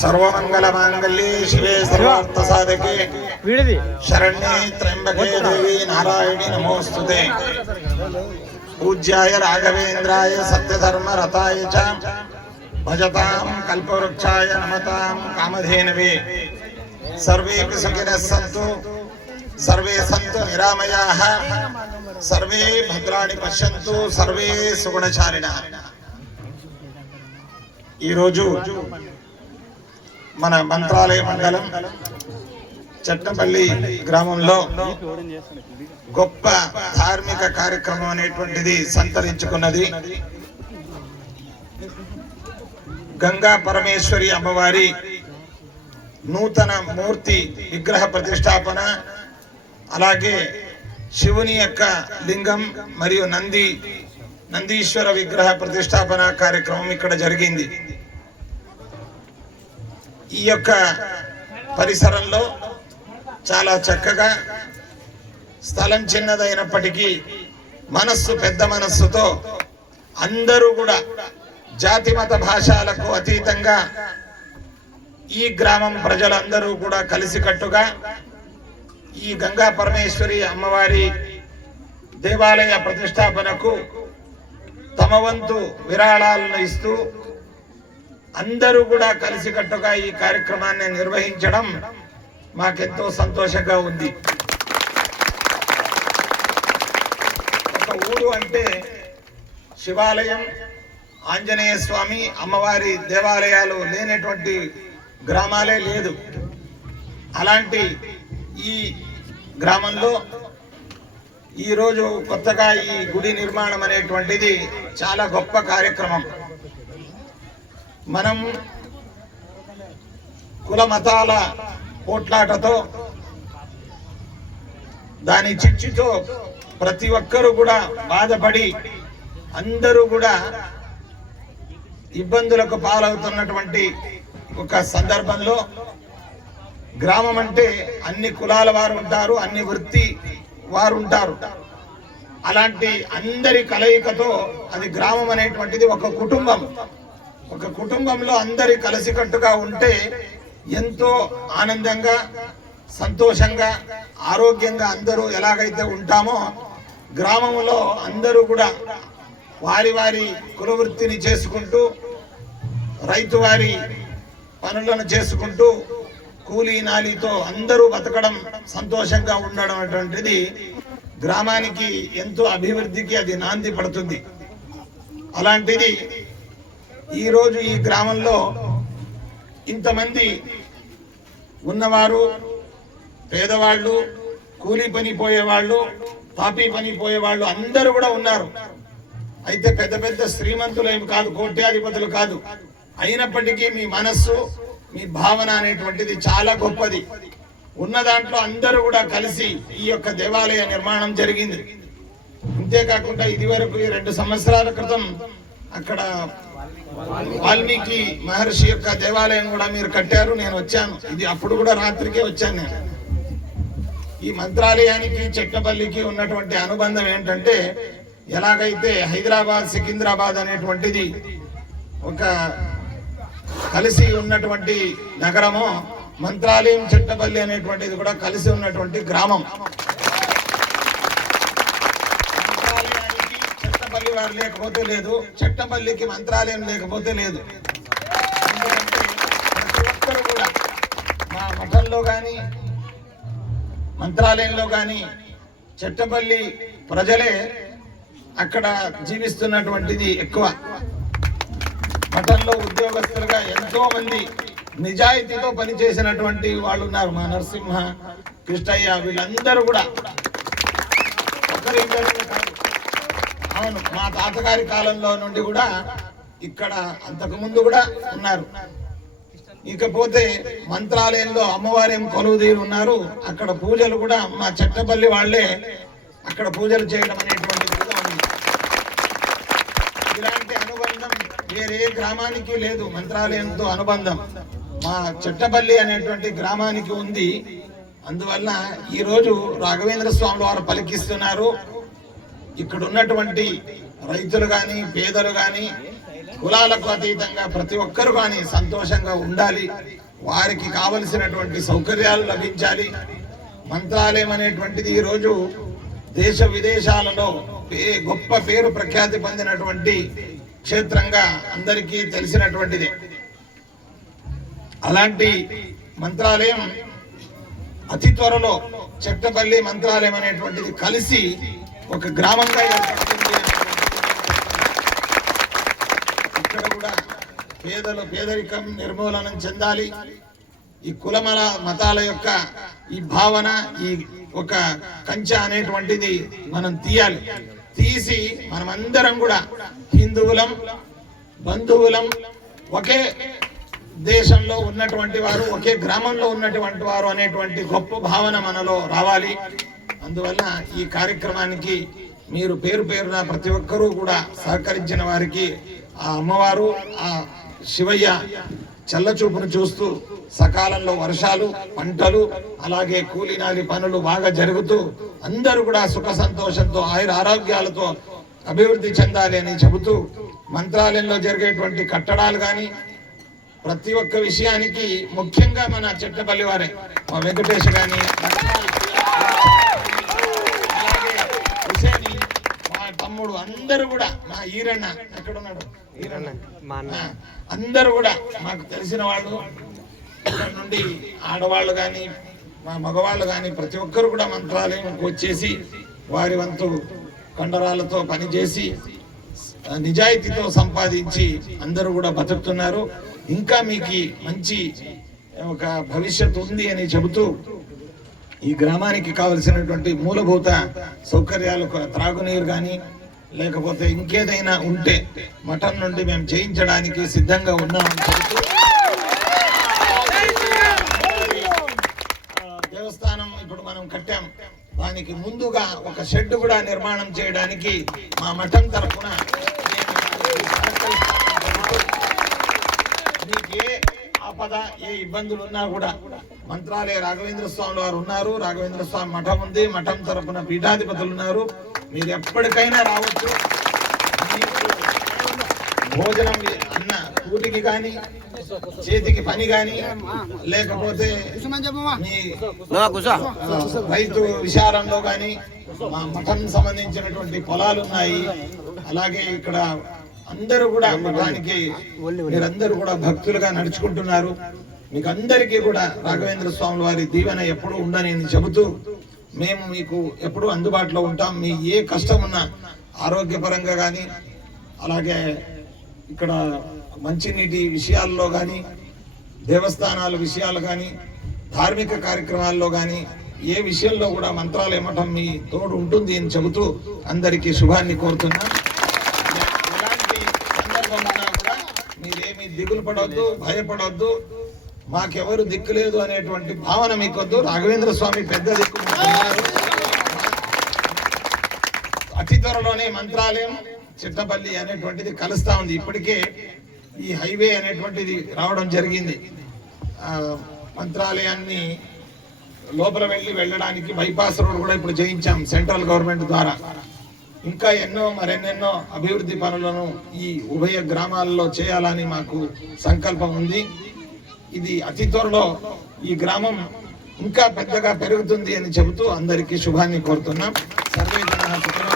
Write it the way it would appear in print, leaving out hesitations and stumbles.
सर्वमंगलमांगल्ये शिवे सर्वार्थसाधके शरण्ये त्र्यंबके देवी नारायणी नमोस्तुते। पूज्याय राघवेन्द्राय सत्यधर्मरताय च भजतां कल्पवृक्षाय नमतां कामधेनवे। सर्वे सुखिनः सन्तु सर्वे सन्तु निरामयाः सर्वे भद्राणि पश्यन्तु सर्वे सुगुणचारिणः। ఈ రోజు మన మంత్రాలయ మండలం చట్టపల్లి గ్రామంలో గొప్ప ధార్మిక కార్యక్రమం అనేటువంటిది సంతరించుకున్నది. గంగా పరమేశ్వరి అమ్మవారి నూతన మూర్తి విగ్రహ ప్రతిష్టాపన, అలాగే శివుని యొక్క లింగం మరియు నందీశ్వర విగ్రహ ప్రతిష్టాపన కార్యక్రమం ఇక్కడ జరిగింది. ఈ యొక్క పరిసరంలో చాలా చక్కగా, స్థలం చిన్నదైనప్పటికీ మనస్సు పెద్ద మనస్సుతో అందరూ కూడా జాతి మత భాషలకు అతీతంగా ఈ గ్రామం ప్రజలందరూ కూడా కలిసికట్టుగా ఈ గంగా పరమేశ్వరి అమ్మవారి దేవాలయ ప్రతిష్టాపనకు తమ వంతు విరాళాలను ఇస్తూ అందరూ కూడా కలిసికట్టుగా ఈ కార్యక్రమాన్ని నిర్వహించడం మాకెంతో సంతోషంగా ఉంది. ఒక ఊరు అంటే శివాలయం, ఆంజనేయ స్వామి, అమ్మవారి దేవాలయాలు లేనటువంటి గ్రామాలే లేదు. అలాంటి ఈ గ్రామంలో ఈరోజు కొత్తగా ఈ గుడి నిర్మాణం అనేటువంటిది చాలా గొప్ప కార్యక్రమం. మనం కుల మతాల పోట్లాటతో, దాని చిచ్చుతో ప్రతి ఒక్కరూ కూడా బాధపడి అందరూ కూడా ఇబ్బందులకు పాలవుతున్నటువంటి ఒక సందర్భంలో గ్రామం అంటే అన్ని కులాల వారు ఉంటారు, అన్ని వృత్తి వారు ఉంటారు. అలాంటి అందరి కలయికతో అది గ్రామం అనేటువంటిది ఒక కుటుంబం. ఒక కుటుంబంలో అందరి కలిసికట్టుగా ఉంటే ఎంతో ఆనందంగా, సంతోషంగా, ఆరోగ్యంగా అందరూ ఎలాగైతే ఉంటామో గ్రామంలో అందరూ కూడా వారి వారి కులవృత్తిని చేసుకుంటూ, రైతు వారి పనులను చేసుకుంటూ, కూలీ నాలితో అందరూ బతకడం, సంతోషంగా ఉండడం అటువంటిది గ్రామానికి ఎంతో అభివృద్ధికి అది నాంది పడుతుంది. అలాంటిది ఈరోజు ఈ గ్రామంలో ఇంతమంది ఉన్నవారు, పేదవాళ్ళు, కూలీ పని పోయేవాళ్ళు, తాపీ పని పోయేవాళ్ళు అందరూ కూడా ఉన్నారు. అయితే పెద్ద పెద్ద శ్రీమంతులు ఏమి కాదు, కోట్యాధిపతులు కాదు. అయినప్పటికీ మీ మనస్సు, మీ భావన అనేటువంటిది చాలా గొప్పది. ఉన్న దాంట్లో అందరూ కూడా కలిసి ఈ యొక్క దేవాలయ నిర్మాణం జరిగింది. అంతేకాకుండా ఇదివరకు 2 సంవత్సరాల క్రితం అక్కడ వాల్మీకి మహర్షి యొక్క దేవాలయం కూడా మీరు కట్టారు, నేను వచ్చాను. ఇది అప్పుడు కూడా రాత్రికే వచ్చాను నేను. ఈ మంత్రాలయానికి చట్టపల్లికి ఉన్నటువంటి అనుబంధం ఏంటంటే, ఎలాగైతే హైదరాబాద్, సికింద్రాబాద్ అనేటువంటిది ఒక కలిసి ఉన్నటువంటి నగరమో, మంత్రాలయం చట్టపల్లి అనేటువంటిది కూడా కలిసి ఉన్నటువంటి గ్రామం. మంత్రాలయానికి చట్టపల్లి వారు లేకపోతే లేదు, చట్టపల్లికి మంత్రాలయం లేకపోతే లేదు. ఎందుకంటే ప్రతి ఒక్కరు కూడా మా మఠంలో కానీ, మంత్రాలయంలో కానీ చట్టపల్లి ప్రజలే అక్కడ జీవిస్తున్నటువంటిది ఎక్కువ. మఠంలో ఉద్యోగస్తులుగా ఎంతో మంది నిజాయితీతో పనిచేసినటువంటి వాళ్ళు ఉన్నారు. మా నరసింహ, కృష్ణయ్య, వీళ్ళందరూ కూడా ఒకరిద్దరు కాదు. అవును, మా తాతగారి కాలంలో నుండి కూడా ఇక్కడ అంతకు ముందు కూడా ఉన్నారు. ఇకపోతే మంత్రాలయంలో అమ్మవారేం కొలువుదీరు ఉన్నారు. అక్కడ పూజలు కూడా మా చట్టపల్లి వాళ్ళే అక్కడ పూజలు చేయడం అనేటువంటిది కూడా ఉంది. ఇలాంటి అనుబంధం వేరే గ్రామానికి లేదు. మంత్రాలయంతో అనుబంధం మా చట్టపల్లి అనేటువంటి గ్రామానికి ఉంది. అందువల్ల ఈరోజు రాఘవేంద్ర స్వామి వారు పలికిస్తున్నారు. ఇక్కడ ఉన్నటువంటి రైతులు కానీ పేదలు కానీ కులాలకు అతీతంగా ప్రతి ఒక్కరు కానీ సంతోషంగా ఉండాలి, వారికి కావలసినటువంటి సౌకర్యాలు లభించాలి. మంత్రాలయం అనేటువంటిది ఈరోజు దేశ విదేశాలలో గొప్ప పేరు ప్రఖ్యాతి పొందినటువంటి క్షేత్రంగా అందరికీ తెలిసినటువంటిదే. అలాంటి మంత్రాలయం అతి త్వరలో చెట్టపల్లి మంత్రాలయం అనేటువంటిది కలిసి ఒక గ్రామంగా ఏర్పడుతుంది. ఇక్కడ కూడా పేదరికం నిర్మూలనం చెందాలి. ఈ కులమల మతాల యొక్క ఈ భావన, ఈ ఒక కంచె అనేటువంటిది మనం తీసి మనమందరం కూడా హిందువులం, బంధువులం, ఒకే దేశంలో ఉన్నటువంటి వారు, ఒకే గ్రామంలో ఉన్నటువంటి వారు అనేటువంటి గొప్ప భావన మనలో రావాలి. అందువల్ల ఈ కార్యక్రమానికి మీరు పేరున ప్రతి ఒక్కరూ కూడా సహకరించిన వారికి ఆ అమ్మవారు, ఆ శివయ్య చల్లచూపును చూస్తూ సకాలంలో వర్షాలు, పంటలు, అలాగే కూలీనాలి పనులు బాగా జరుగుతూ అందరూ కూడా సుఖ సంతోషంతో ఆయుర ఆరోగ్యాలతో అభివృద్ధి చెందాలి అని చెబుతూ, మంత్రాలయంలో జరిగేటువంటి కట్టడాలు కానీ ప్రతి ఒక్క విషయానికి ముఖ్యంగా మన చెట్టపల్లి వారే, మా వెంకటేష్ కానీ, అలాగే హుసేని, మా తమ్ముడు, అందరూ కూడా, మా ఈరన్న ఎక్కడున్నాడు, అందరూ కూడా మాకు తెలిసిన వాళ్ళు, ఇక్కడ నుండి ఆడవాళ్ళు కానీ మా మగవాళ్ళు కానీ ప్రతి ఒక్కరు కూడా మంత్రాలయంకి వచ్చేసి వారి వంతు కండరాలతో పనిచేసి నిజాయితీతో సంపాదించి అందరూ కూడా బతుకుతున్నారు. ఇంకా మీకు మంచి ఒక భవిష్యత్తు ఉంది అని చెబుతూ, ఈ గ్రామానికి కావలసినటువంటి మూలభూత సౌకర్యాలు, త్రాగునీరు కానీ లేకపోతే ఇంకేదైనా ఉంటే మఠం నుండి మేము చేయించడానికి సిద్ధంగా ఉన్నామని చెబుతూ, దేవస్థానం ఇప్పుడు మనం కట్టాం, దానికి ముందుగా ఒక షెడ్ కూడా నిర్మాణం చేయడానికి మా మఠం తరఫున మీకు ఏ ఆపద, ఏ ఇబ్బందులు ఉన్నా కూడా మంత్రాలయ రాఘవేంద్ర స్వామి వారు ఉన్నారు, రాఘవేంద్ర స్వామి మఠం ఉంది, మఠం తరఫున పీఠాధిపతులు ఉన్నారు. మీరు ఎప్పటికైనా రావచ్చు. భోజనం అన్న కూటికి కానీ, చేతికి పని కానీ, లేకపోతే రైతు విచారంలో కానీ, మా మఠం సంబంధించినటువంటి పొలాలు ఉన్నాయి. అలాగే ఇక్కడ అందరూ కూడా మఠానికి మీరందరూ కూడా భక్తులుగా నడుచుకుంటున్నారు. మీకు అందరికీ కూడా రాఘవేంద్ర స్వామి వారి దీవెన ఎప్పుడు ఉండని చెబుతూ, మేము మీకు ఎప్పుడు అందుబాటులో ఉంటాం. మీ ఏ కష్టం ఉన్నా ఆరోగ్యపరంగా కానీ, అలాగే ఇక్కడ మంచినీటి విషయాల్లో కానీ, దేవస్థానాల విషయాలు కానీ, ధార్మిక కార్యక్రమాల్లో కానీ, ఏ విషయంలో కూడా మంత్రాలయ మఠం మీ తోడు ఉంటుంది అని చెబుతూ అందరికీ శుభాన్ని కోరుతున్నా. ఎలాంటి సందర్భం ఉన్నా కూడా మీరేమీ దిగులు పడవద్దు, భయపడవద్దు. మాకెవరు దిక్కు లేదు అనేటువంటి భావన మీకొద్దు. రాఘవేంద్ర స్వామి పెద్ద దిక్కు. అతి త్వరలోనే మంత్రాలయం చిట్టపల్లి అనేటువంటిది కలుస్తా ఉంది. ఇప్పటికే ఈ హైవే అనేటువంటిది రావడం జరిగింది. మంత్రాలయాన్ని లోపల వెళ్ళడానికి బైపాస్ రోడ్ కూడా ఇప్పుడు చేయించాం సెంట్రల్ గవర్నమెంట్ ద్వారా. ఇంకా మరెన్నెన్నో అభివృద్ధి పనులను ఈ ఉభయ గ్రామాల్లో చేయాలని మాకు సంకల్పం ఉంది. ఇది అతి త్వరలో ఈ గ్రామం ఇంకా పెద్దగా పెరుగుతుంది అని చెబుతూ అందరికీ శుభాన్ని కోరుతున్నాం. సర్వే జనాః సుఖినో